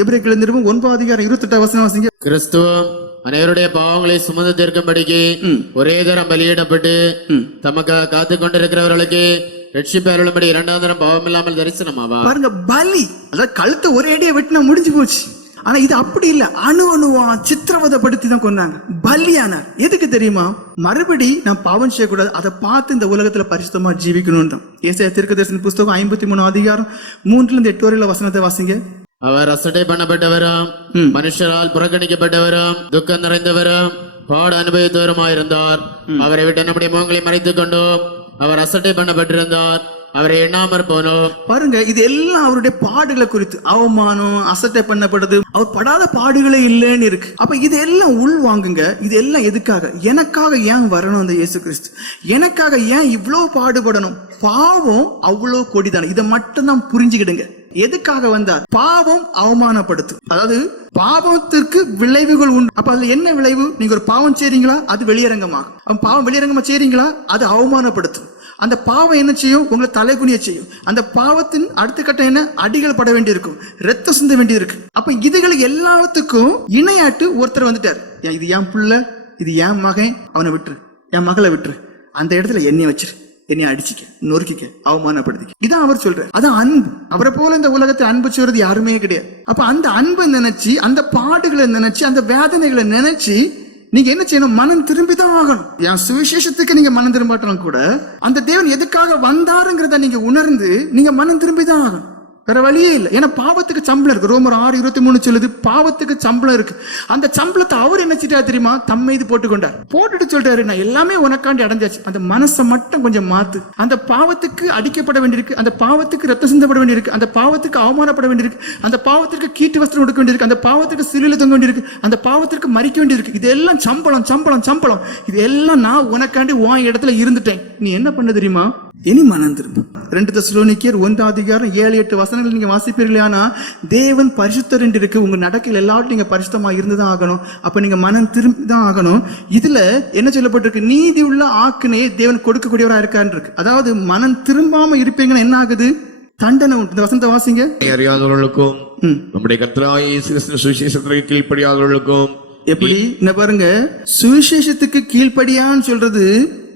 எபிரேக்கில் நிறுவனம் ஒன்பது அதிகாரம் இருபத்தெட்டாம் வசனம் வாசிங்க. கிறிஸ்துவம் அனைவருடைய பாவங்களை சுமந்து தீர்க்கும்படிக்கு ஒரே தரம் பலியிடப்பட்டு தமக்காக காத்து கொண்டிருக்கிறவர்களுக்கு ரட்சிப்பு அருளும்படி இரண்டாம் தரம் பாவம் இல்லாமல் தரிசனமாவா பாருங்க பலி அதாவது கழுத்தை ஒரே அடியா வெட்டினா முடிஞ்சு போச்சு. ஆனா இது அப்படி இல்ல. அணு அணுவா சித்திரவதைப்படுத்தி தான் கொண்டாங்க பலியானார். எதுக்கு தெரியுமா? மறுபடி நான் பாவம் செய்யக்கூடாது. அதை பார்த்து இந்த உலகத்துல பரிசுத்தமா ஜீவிக்கணும் தான் ஏசாய தீர்க்கதரிசன புஸ்தகம் ஐம்பத்தி மூணு அதிகாரம் மூன்றுல இருந்து எட்டு வரையில வசனத்தை வாசிங்க. அவர் அசட்டை பண்ணப்பட்டவரும் மனுஷரால் புறக்கணிக்கப்பட்டவரும் துக்கம் நிறைந்தவரும் பாடு அனுபவித்தவருமாயிருந்தார். அவரை விட்டு நம்முடைய முகங்களை மறைத்துக் கொண்டோம். அவர் அசட்டை பண்ணப்பட்டிருந்தார். அவரை எண்ணாமற் போனோம். பாருங்க இது எல்லாம் அவருடைய பாடுகளை குறித்து. அவமானம் அசட்டை பண்ணப்படுது அவர் படாத பாடுகளே இல்லைன்னு இருக்கு. அப்ப இது எல்லாம் உள் வாங்குங்க. இது எல்லாம் எதுக்காக? எனக்காக ஏன் வரணும் இந்த இயேசு கிறிஸ்து? எனக்காக ஏன் இவ்வளோ பாடுபடணும்? பாவம் அவ்வளோ கொடிதானே. இதை மட்டும்தான் புரிஞ்சுக்கிடுங்க. எதுக்காக வந்தார்? பாவம் அவமானப்படுத்தும். அதாவது பாவத்திற்கு விளைவுகள் உண்டு. அப்ப அதுல என்ன விளைவு? நீங்க ஒரு பாவம் செய்றீங்களா? அது வெளியரங்கமாகும் பாவம் வெளியரங்கமா செய்றீங்களா? அது அவமானப்படுத்தும். அந்த பாவம் என்ன செய்யும்? உங்களை தலைகுனிய செய்யும். அந்த பாவத்தின் அடுத்த கட்டம் என்ன? அடிகள் பட வேண்டியிருக்கும். ரத்தம் சிந்த வேண்டியிருக்கு. அப்ப இதுகளுக்கு எல்லாத்துக்கும் இணையாட்டு ஒருத்தர் வந்துட்டார். ஏன் இது என் புள்ள. இது என் மகன். அவனை விட்டுரு. என் மகளை விட்டுரு. அந்த இடத்துல என்னைய வச்சிரு. என்னை அடிச்சிக்க நொறுக்கிக்க அவமானப்படுத்திக்க. இதான் அவர் சொல்றாரு. அதான் அன்பு. அவரை போல இந்த உலகத்தை அன்பு சொல்றது யாருமே கிடையாது. அப்ப அந்த அன்பை நினைச்சு அந்த பாடுகளை நினைச்சு அந்த வேதனைகளை நினைச்சு நீங்க என்ன செய்யணும்? மனம் திரும்பி தான் ஆகணும். என் சுவிசேஷத்துக்கு நீங்க மனம் திரும்பாட்டலாம் கூட அந்த தேவன் எதுக்காக வந்தாருங்கிறத நீங்க உணர்ந்து நீங்க மனம் திரும்பி தான் ஆகணும். வேற வழியே இல்லை. ஏன்னா பாவத்துக்கு சம்பளம் இருக்கு. ரோமர் ஆறு இருபத்தி மூணு சொல்லுது பாவத்துக்கு சம்பளம் இருக்கு. அந்த சம்பளத்தை அவர் என்ன தெரியுமா? தம்மை இது போட்டுக்கொண்டார். போட்டுட்டு சொல்றாரு நான் எல்லாமே உனக்காண்டி அடைஞ்சாச்சு. அந்த மனசை மட்டும் கொஞ்சம் மாத்து. அந்த பாவத்துக்கு அடிக்கப்பட வேண்டியிருக்கு. அந்த பாவத்துக்கு ரத்தம் சிந்தப்பட வேண்டியிருக்கு. அந்த பாவத்துக்கு அவமானப்பட வேண்டியிருக்கு. அந்த பாவத்திற்கு கீட்டு வஸ்திரம் கொடுக்க வேண்டியிருக்கு. அந்த பாவத்துக்கு சிலுவில் தொங்க வேண்டியிருக்கு. அந்த பாவத்திற்கு மறிக்க வேண்டியிருக்கு. இது எல்லாம் சம்பளம் சம்பளம் சம்பளம். இது எல்லாம் நான் உனக்காண்டி உன் இடத்துல இருந்துட்டேன். நீ என்ன பண்ண தெரியுமா? இனி மனம் திரும்பும் ரெண்டு தசுலோனிக்கியர் ஒன்று அதிகாரம் ஏழு எட்டு வசனங்கள் நீங்க வாசிப்பீர்களே தேவன் பரிசுத்தர் என்று இருக்கு உங்க நடக்கையில் எல்லாவற்றும் நீங்க பரிசுத்தமா இருந்துதான் ஆகணும். அப்ப நீங்க மனம் திரும்பி தான் ஆகணும். இதுல என்ன சொல்லப்பட்டிருக்கு? நீதி உள்ள ஆக்கினையை தேவன் கொடுக்கக்கூடியவரா இருக்கான்னு இருக்கு அதாவது மனம் திரும்பாம இருப்பீங்கன்னு என்ன ஆகுது? தண்டனை உண்டு. இந்த வசனத்தை வாசிங்க. அறியாதவர்களுக்கும். நம்முடைய சுவிசேஷத்திற்கு கீழ்ப்படியாதவர்களுக்கும் எப்படி? இந்த பாருங்க. சுவிசேஷத்துக்கு கீழ்ப்படியான்னு சொல்றது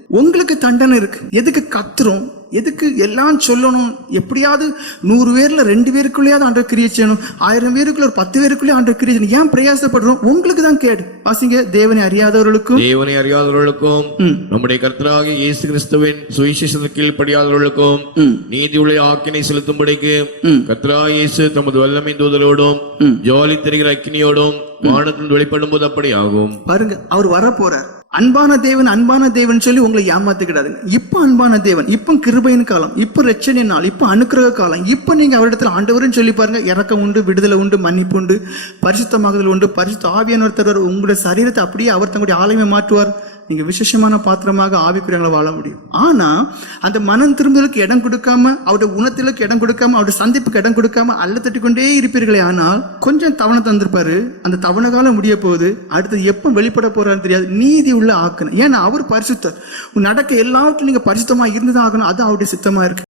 உங்களுக்கு தண்டனை இருக்கு. எதுக்கு கத்துறோம்? எதுக்கு எல்லாம் சொல்லணும்? எப்படியாவது நூறு பேர்ல ரெண்டு பேருக்குள்ளேயாவது ஆண்டர் கிரியை செய்யணும். ஆயிரம் பேருக்குள்ள ஒரு பத்து பேருக்குள்ளே ஆண்டர் கிரியை செய்யணும். ஏன் பிரயாசப்படுறோம்? உங்களுக்கு தான் கேடு. வாசிங்க தேவனை அறியாதவர்களுக்கும். தேவனை அறியாதவர்களுக்கும் நம்முடைய கர்த்தராகிய இயேசு கிறிஸ்துவின் சுவிசேஷத்திற்கு கீழ்ப்படியாதவர்களுக்கும் நீதி உள்ள ஆக்கினை செலுத்தும்படிக்கு கர்த்தராகிய இயேசு தமது வல்லமை தூதலோடும் ஜோலி தெரிகிற அக்கினியோடும் வானத்தில் வெளிப்படும் போது அப்படி ஆகும் பாருங்க அவர் வர போறார் அன்பான தேவன் அன்பான தேவன் சொல்லி உங்களை ஏமாத்துக்கிடாதுங்க. இப்போ அன்பான தேவன் இப்போ கிருபையின் காலம் இப்போ ரட்சணை நாள் இப்போ அனுக்கிரக காலம் இப்போ நீங்கள் அவரிடத்தில் ஆண்டவர்னு சொல்லி பாருங்க இறக்கம் உண்டு விடுதலை உண்டு மன்னிப்பு உண்டு பரிசுத்தமாகுதல் உண்டு பரிசுத்த ஆவியானவர் தருவார். உங்களுடைய சரீரத்தை அப்படியே அவர் தங்களுடைய ஆலயமே மாற்றுவார். நீங்கள் விசேஷமான பாத்திரமாக ஆவிக்குரியங்களை வாழ முடியும். ஆனால் அந்த மனம் திரும்புதலுக்கு இடம் கொடுக்காம அவருடைய உணத்திலுக்கு இடம் கொடுக்காம அவருடைய சந்திப்புக்கு இடம் கொடுக்காம அல்ல தட்டி கொண்டே இருப்பீர்களே ஆனால் கொஞ்சம் தவணை தந்திருப்பாரு. அந்த தவணை காலம் முடிய போகுது. அடுத்து எப்போ வெளிப்பட போறான்னு தெரியாது. நீதி உள்ள ஆக்கணும். ஏன்னா அவர் பரிசுத்தர். நடக்க எல்லாவற்றிலும் நீங்கள் பரிசுத்தமாக இருந்துதான் ஆகணும். அது அவருடைய சித்தமாக இருக்கு.